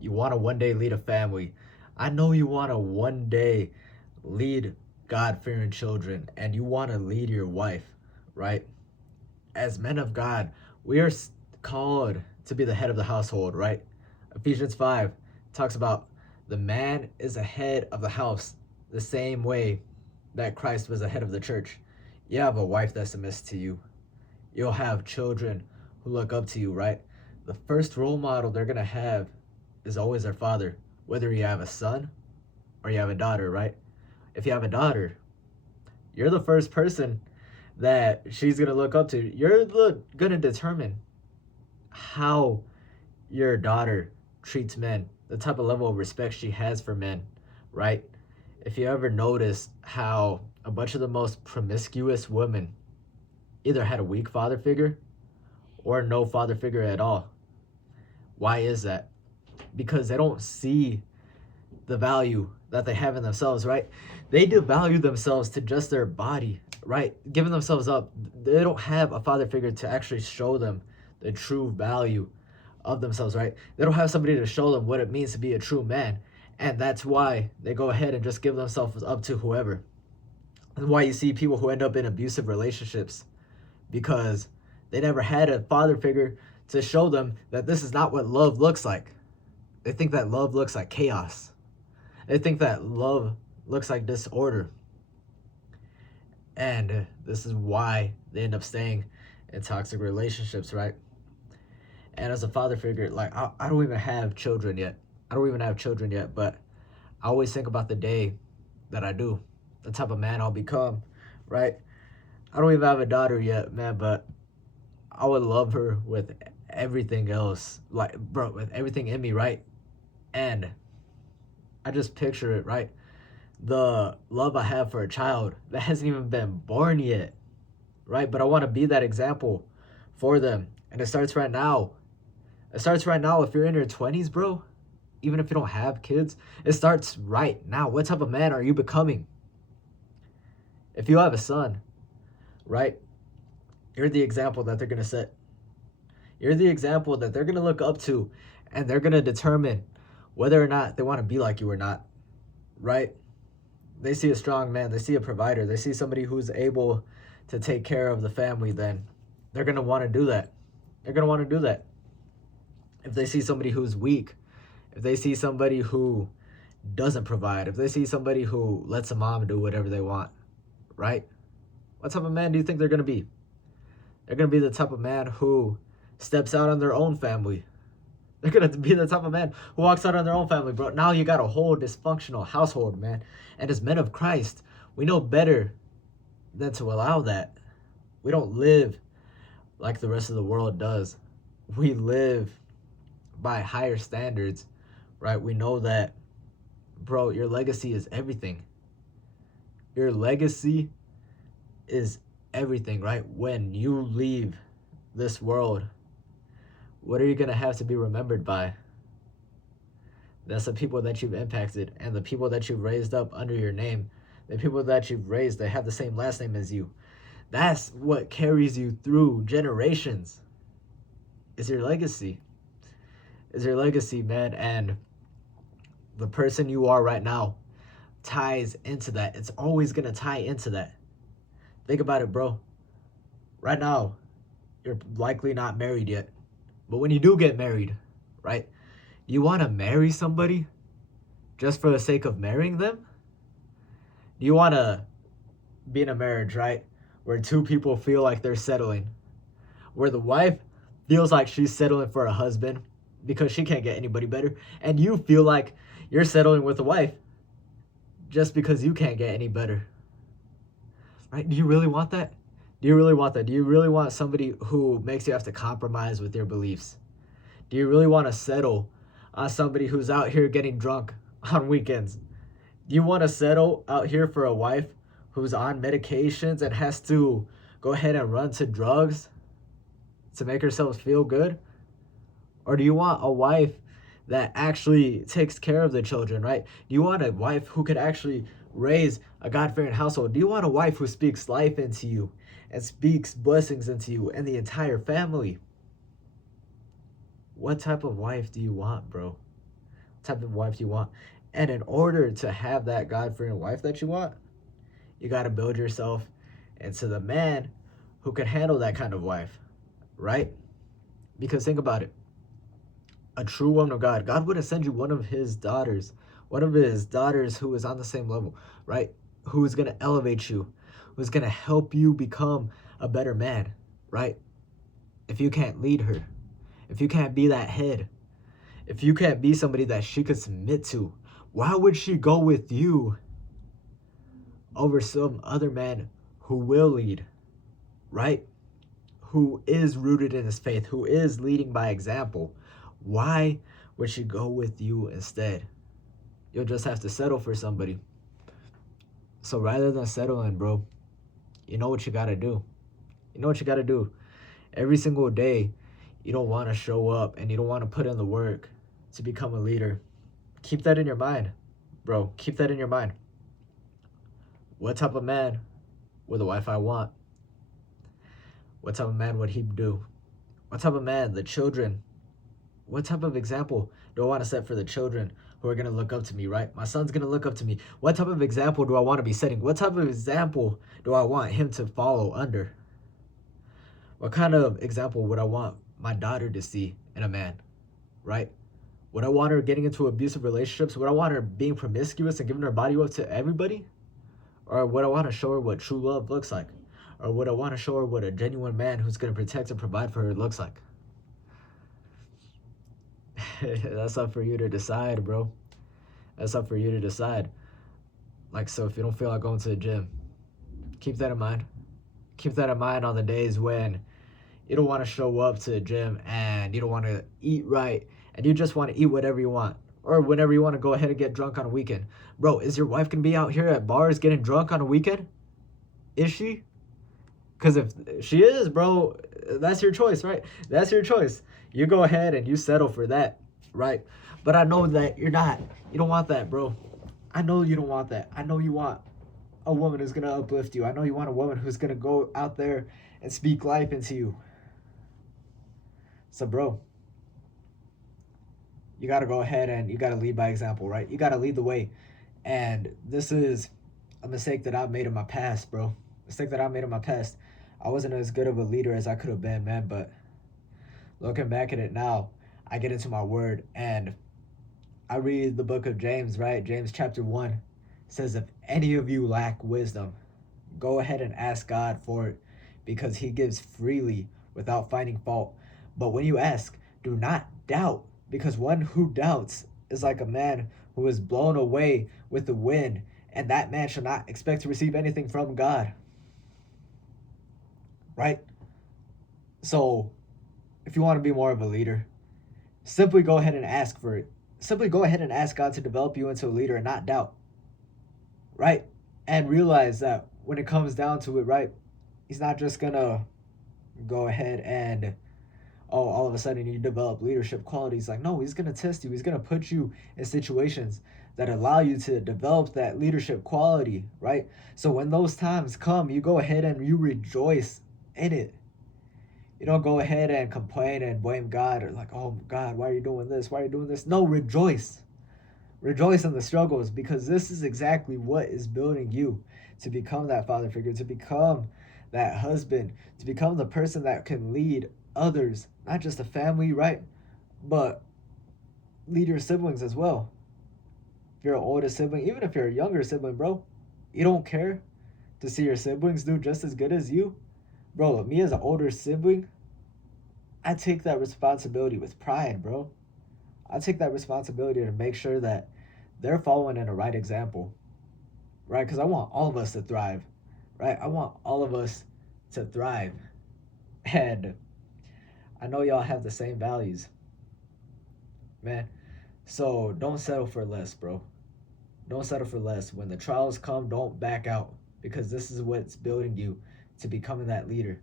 You want to one day lead a family. I know you want to one day lead God fearing children and you want to lead your wife, right? As men of God, we are called to be the head of the household, right? Ephesians 5 talks about the man is the head of the house, the same way that Christ was the head of the church. You have a wife that submits to you. You'll have children who look up to you, right? The first role model they're going to have is always their father, whether you have a son or you have a daughter, right? If you have a daughter, you're the first person that she's going to look up to. You're going to determine how your daughter treats men, the type of level of respect she has for men, right? If you ever notice how a bunch of the most promiscuous women either had a weak father figure or no father figure at all. Why is that? Because they don't see the value that they have in themselves, right? They devalue themselves to just their body, right? Giving themselves up. They don't have a father figure to actually show them the true value of themselves, right? They don't have somebody to show them what it means to be a true man. And that's why they go ahead and just give themselves up to whoever. And why you see people who end up in abusive relationships, because they never had a father figure to show them that this is not what love looks like. They think that love looks like chaos. They think that love looks like disorder. And this is why they end up staying in toxic relationships, right? And as a father figure, like, I don't even have children yet. But I always think about the day that I do, the type of man I'll become, right? I don't even have a daughter yet, man, but I would love her with everything else, like, bro, with everything in me, right? And I just picture it, right? The love I have for a child that hasn't even been born yet, right? But I want to be that example for them. And it starts right now. It starts right now. If you're in your 20s, bro, even if you don't have kids, it starts right now. What type of man are you becoming? If you have a son, right? You're the example that they're going to set. You're the example that they're going to look up to, and they're going to determine whether or not they want to be like you or not, right? They see a strong man, they see a provider, they see somebody who's able to take care of the family, then they're going to want to do that. They're going to want to do that. If they see somebody who's weak, if they see somebody who doesn't provide, if they see somebody who lets a mom do whatever they want, right? What type of man do you think they're going to be? They're going to be the type of man who steps out on their own family. They're going to be the type of man who walks out on their own family, bro. Now you got a whole dysfunctional household, man. And as men of Christ, we know better than to allow that. We don't live like the rest of the world does. We live by higher standards, right? We know that, bro, your legacy is everything. Your legacy is everything, right? When you leave this world, what are you going to have to be remembered by? That's the people that you've impacted and the people that you've raised up under your name. The people that you've raised that have the same last name as you. That's what carries you through generations. Is your legacy. Is your legacy, man. And the person you are right now ties into that. It's always going to tie into that. Think about it, bro. Right now, you're likely not married yet. But when you do get married, right? You want to marry somebody just for the sake of marrying them? You want to be in a marriage, right? Where two people feel like they're settling. Where the wife feels like she's settling for a husband because she can't get anybody better. And you feel like you're settling with a wife just because you can't get any better. Right? Do you really want that? Do you really want that? Do you really want somebody who makes you have to compromise with your beliefs? Do you really want to settle on somebody who's out here getting drunk on weekends? Do you want to settle out here for a wife who's on medications and has to go ahead and run to drugs to make herself feel good? Or do you want a wife that actually takes care of the children, right? Do you want a wife who could actually raise a God-fearing household? Do you want a wife who speaks life into you and speaks blessings into you and the entire family? What type of wife do you want, bro? type of wife you want. And in order to have that God-fearing wife that you want, you got to build yourself into the man who can handle that kind of wife, right? Because think about it. A true woman of God, God wouldn't send you one of his daughters who is on the same level, right? Who is going to elevate you, who's going to help you become a better man, right? If you can't lead her, if you can't be that head, if you can't be somebody that she could submit to, why would she go with you over some other man who will lead, right? Who is rooted in his faith, who is leading by example? Why would she go with you instead? You'll just have to settle for somebody. So rather than settling, bro, you know what you gotta do. You know what you gotta do. Every single day, you don't want to show up and you don't want to put in the work to become a leader. Keep that in your mind, bro. Keep that in your mind. What type of man would the wife I want? What type of man would he do? What type of man, the children, what type of example do I want to set for the children who are going to look up to me, right? My son's going to look up to me. What type of example do I want to be setting? What type of example do I want him to follow under? What kind of example would I want my daughter to see in a man, right? Would I want her getting into abusive relationships? Would I want her being promiscuous and giving her body up to everybody? Or would I want to show her what true love looks like? Or would I want to show her what a genuine man who's going to protect and provide for her looks like? That's up for you to decide, bro. That's up for you to decide. Like, so if you don't feel like going to the gym, keep that in mind. Keep that in mind on the days when you don't want to show up to the gym and you don't want to eat right and you just want to eat whatever you want. Or whenever you want to go ahead and get drunk on a weekend. Bro, is your wife going to be out here at bars getting drunk on a weekend? Is she? Because if she is, bro, that's your choice, right? That's your choice. You go ahead and you settle for that, right? But I know that you're not. You don't want that, bro. I know you don't want that. I know you want a woman who's going to uplift you. I know you want a woman who's going to go out there and speak life into you. So, bro, you got to go ahead and you got to lead by example, right? You got to lead the way. And this is a mistake that I've made in my past, bro. Mistake that I made in my past. I wasn't as good of a leader as I could have been, man. But looking back at it now, I get into my word and I read the book of James, right? James chapter 1 says, if any of you lack wisdom, go ahead and ask God for it because he gives freely without finding fault. But when you ask, do not doubt, because one who doubts is like a man who is blown away with the wind, and that man shall not expect to receive anything from God. Right? So, if you want to be more of a leader, simply go ahead and ask for it. Simply go ahead and ask God to develop you into a leader and not doubt. Right? And realize that when it comes down to it, right, he's not just going to go ahead and all of a sudden you develop leadership qualities. Like, no, he's going to test you. He's going to put you in situations that allow you to develop that leadership quality, right? So when those times come, you go ahead and you rejoice in it. You don't go ahead and complain and blame God or like, oh God, why are you doing this? Why are you doing this? No, rejoice. Rejoice in the struggles because this is exactly what is building you to become that father figure, to become that husband, to become the person that can lead others, not just a family, right? But lead your siblings as well. If you're an older sibling, even if you're a younger sibling, bro, you don't care to see your siblings do just as good as you. Bro, me as an older sibling, I take that responsibility with pride, bro. I take that responsibility to make sure that they're following in the right example, right? Because I want all of us to thrive, right? I want all of us to thrive. And I know y'all have the same values, man. So don't settle for less, bro. Don't settle for less. When the trials come, don't back out because this is what's building you to becoming that leader.